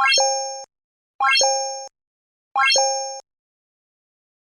Bye.